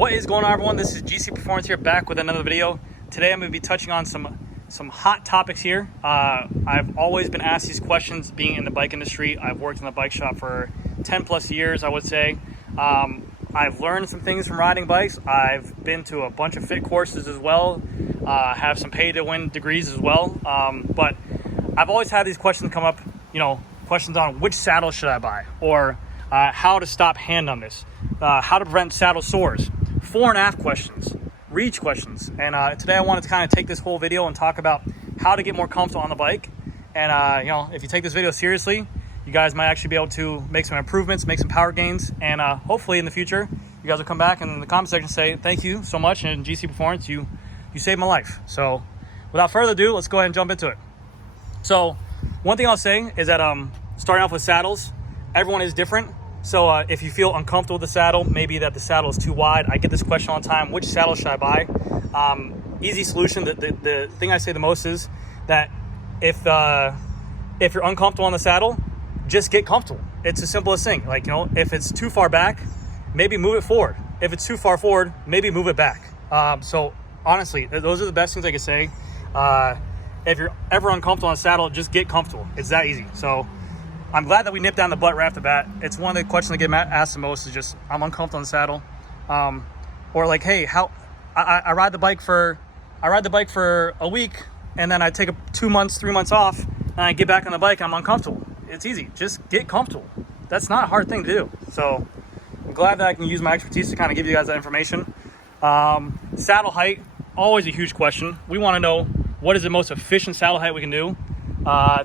What is going on, everyone? This is GC Performance here, back with another video. Today I'm going to be touching on some hot topics here. I've always been asked these questions being in the bike industry. I've worked in the bike shop for 10 plus years, I would say. I've learned some things from riding bikes. I've been to a bunch of fit courses as well. Have some pay to win degrees as well. But I've always had these questions come up, questions on which saddle should I buy, or how to stop hand numbness, how to prevent saddle sores, fore and aft questions, reach questions. And today I wanted to kind of take this whole video and talk about how to get more comfortable on the bike. And if you take this video seriously, you guys might actually be able to make some improvements, make some power gains, and hopefully in the future you guys will come back and in the comment section say thank you so much, and GC Performance, you saved my life. So without further ado, let's go ahead and jump into it. So one thing I'll say is that starting off with saddles, everyone is different. So if you feel uncomfortable with the saddle, maybe that the saddle is too wide. I get this question all the time: which saddle should I buy? Easy solution. The thing I say the most is that if you're uncomfortable on the saddle, just get comfortable. It's the simplest thing. If it's too far back, maybe move it forward. If it's too far forward, maybe move it back. So honestly, those are the best things I can say. If you're ever uncomfortable on a saddle, just get comfortable. It's that easy. So I'm glad that we nipped down the butt right off the bat. It's one of the questions that get asked the most is just, I'm uncomfortable on the saddle. Or like, hey, I ride the bike for a week, and then I take 2 months, 3 months off, and I get back on the bike, I'm uncomfortable. It's easy. Just get comfortable. That's not a hard thing to do. So I'm glad that I can use my expertise to kind of give you guys that information. Saddle height, always a huge question. We want to know what is the most efficient saddle height we can do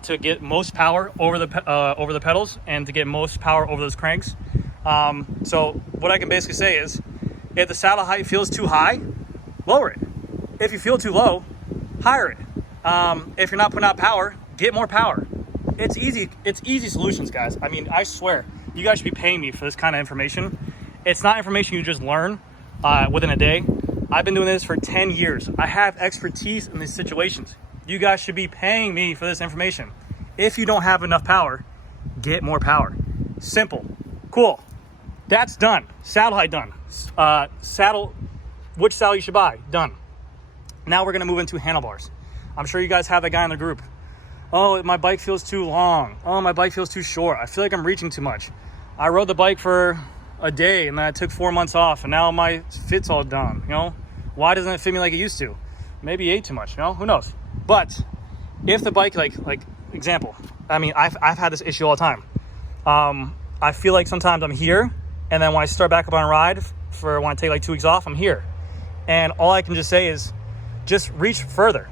to get most power over the pedals and to get most power over those cranks. So what I can basically say is, if the saddle height feels too high, lower it. If you feel too low, higher it. If you're not putting out power, get more power. It's easy. It's easy solutions, guys. I mean, I swear, you guys should be paying me for this kind of information. It's not information you just learn within a day. I've been doing this for 10 years. I have expertise in these situations. You guys should be paying me for this information. If you don't have enough power, get more power. Simple. Cool. That's done. Saddle height done. Which saddle you should buy, done. Now we're gonna move into handlebars. I'm sure you guys have that guy in the group. Oh, my bike feels too long. Oh, my bike feels too short. I feel like I'm reaching too much. I rode the bike for a day and then I took 4 months off and now my fit's all done. Why doesn't it fit me like it used to? Maybe you ate too much, who knows? But if the bike, like example, I mean, I've had this issue all the time. I feel like sometimes I'm here, and then when I start back up on a ride for when I take like 2 weeks off, I'm here. And all I can just say is just reach further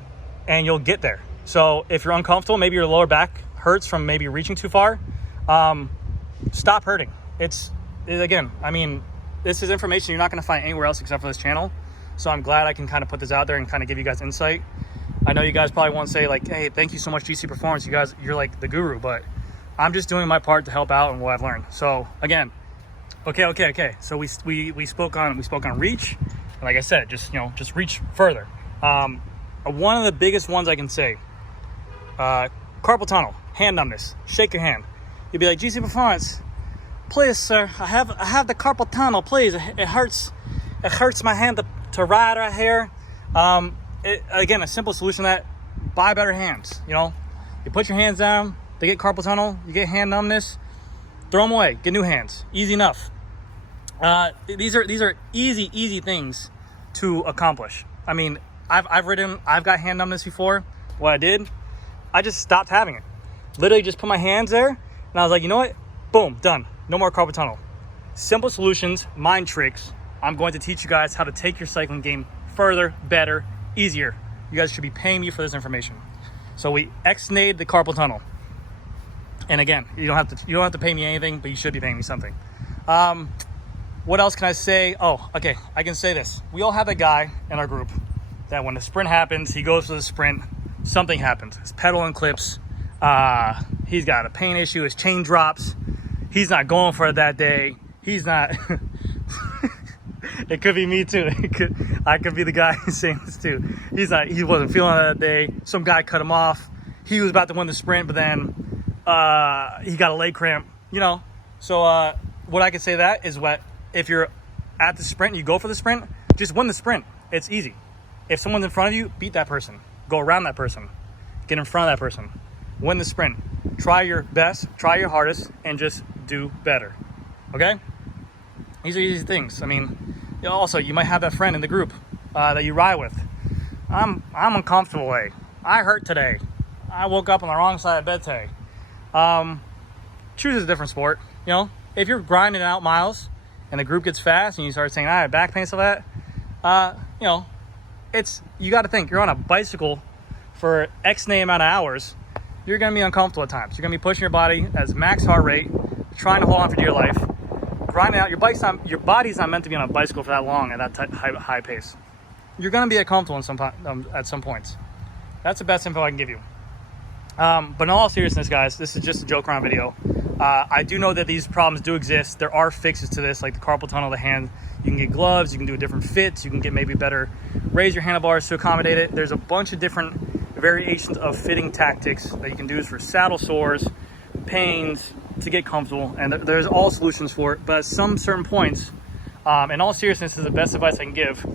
and you'll get there. So if you're uncomfortable, maybe your lower back hurts from maybe reaching too far, stop hurting. Again, I mean, this is information you're not going to find anywhere else except for this channel. So I'm glad I can kind of put this out there and kind of give you guys insight. I know you guys probably want to say like, hey, thank you so much, GC Performance. You guys, you're like the guru, but I'm just doing my part to help out and what I've learned. So again, okay. So we spoke on reach. And like I said, just reach further. One of the biggest ones I can say, carpal tunnel, hand numbness, shake your hand. You'd be like, GC Performance, please, sir, I have the carpal tunnel, please. It hurts my hand to ride right here. Again, a simple solution: that buy better hands. You put your hands down, they get carpal tunnel, you get hand numbness, throw them away, get new hands. Easy enough. These are easy things to accomplish. I mean, I've got hand numbness before. What I did, I just stopped having it. Literally just put my hands there, and I was like, you know what? Boom, done. No more carpal tunnel. Simple solutions, mind tricks. I'm going to teach you guys how to take your cycling game further, better, easier. You guys should be paying me for this information. So we ex-nayed the carpal tunnel. And again, you don't have to pay me anything, but you should be paying me something. What else can I say? Oh, okay, I can say this. We all have a guy in our group that when the sprint happens, he goes for the sprint, something happens. His pedal unclips, he's got a pain issue, his chain drops, he's not going for it that day, he's not... It could be me too. I could be the guy saying this too. He wasn't feeling it that day. Some guy cut him off. He was about to win the sprint, but then he got a leg cramp, So what I can say that is if you're at the sprint, you go for the sprint, just win the sprint. It's easy. If someone's in front of you, beat that person. Go around that person. Get in front of that person. Win the sprint. Try your best, try your hardest, and just do better. Okay? These are easy things. I mean, also, you might have that friend in the group that you ride with. I'm uncomfortable today. I hurt today. I woke up on the wrong side of bed today. Choose a different sport. You know, if you're grinding out miles and the group gets fast and you start saying, I have back pain, stuff like that, you know, you got to think, you're on a bicycle for X amount of hours. You're going to be uncomfortable at times. You're going to be pushing your body at max heart rate, trying to hold on for dear life, grinding out. Your body's not meant to be on a bicycle for that long at that high pace. You're going to be uncomfortable at some points. That's the best info I can give you. But in all seriousness, guys, this is just a joke around video. I do know that these problems do exist. There are fixes to this, like the carpal tunnel of the hand. You can get gloves, you can do different fits, you can get maybe better, raise your handlebars to accommodate it. There's a bunch of different variations of fitting tactics that you can do for saddle sores, pains, to get comfortable, and there's all solutions for it. But at some certain points, in all seriousness, is the best advice I can give.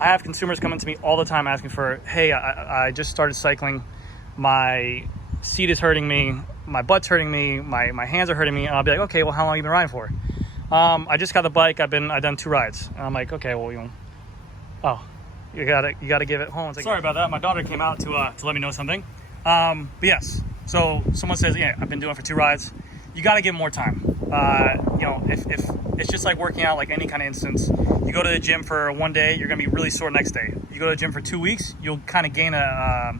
I have consumers coming to me all the time asking for, hey, I just started cycling, my seat is hurting me, my butt's hurting me, my hands are hurting me, and I'll be like, okay, well, how long have you been riding for? I just got the bike, I've done 2 rides, and I'm like, okay, well, you know, oh, you gotta give it home. Like, sorry about that, my daughter came out to let me know something. But yes, so someone says, yeah, I've been doing it for 2 rides. You gotta give more time. You know, if it's just like working out, like any kind of instance, you go to the gym for 1 day, you're gonna be really sore next day. You go to the gym for 2 weeks, you'll kind of gain a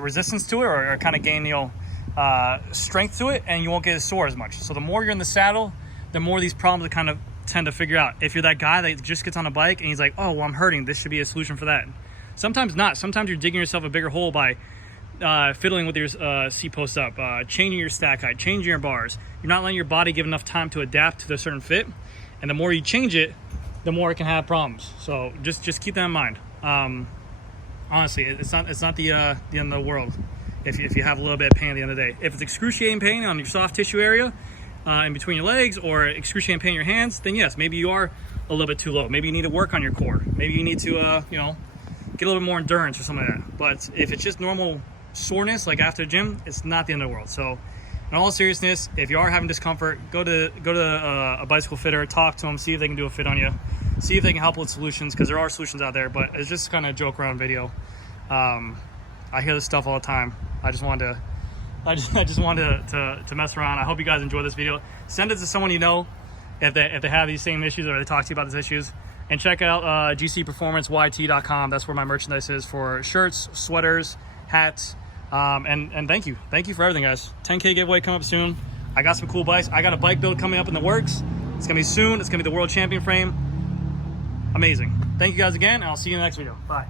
resistance to it, or kind of gain, you know, strength to it, and you won't get as sore as much. So the more you're in the saddle, the more these problems are kind of tend to figure out. If you're that guy that just gets on a bike and he's like, oh, well, I'm hurting, this should be a solution for that. Sometimes not. Sometimes you're digging yourself a bigger hole by fiddling with your seat post up, changing your stack height, changing your bars. You're not letting your body give enough time to adapt to the certain fit, and the more you change it, the more it can have problems. So just keep that in mind. Honestly, it's not the end of the world if you have a little bit of pain at the end of the day. If it's excruciating pain on your soft tissue area, in between your legs, or excruciating pain in your hands, then yes, maybe you are a little bit too low. Maybe you need to work on your core. Maybe you need to, you know, get a little bit more endurance or something like that. But if it's just normal soreness, like after the gym, it's not the end of the world. So in all seriousness, if you are having discomfort, go to a bicycle fitter, talk to them, see if they can do a fit on you, see if they can help with solutions, because there are solutions out there. But it's just kind of a joke around video. I hear this stuff all the time. I just wanted to mess around. I hope you guys enjoy this video. Send it to someone you know if they have these same issues, or they talk to you about these issues. And check out gcperformanceyt.com. That's where my merchandise is for shirts, sweaters, hats. And thank you for everything, guys. 10K giveaway coming up soon. I got some cool bikes. I got a bike build coming up in the works. It's gonna be soon. It's gonna be the World Champion frame. Amazing. Thank you guys again, and I'll see you in the next video. Bye.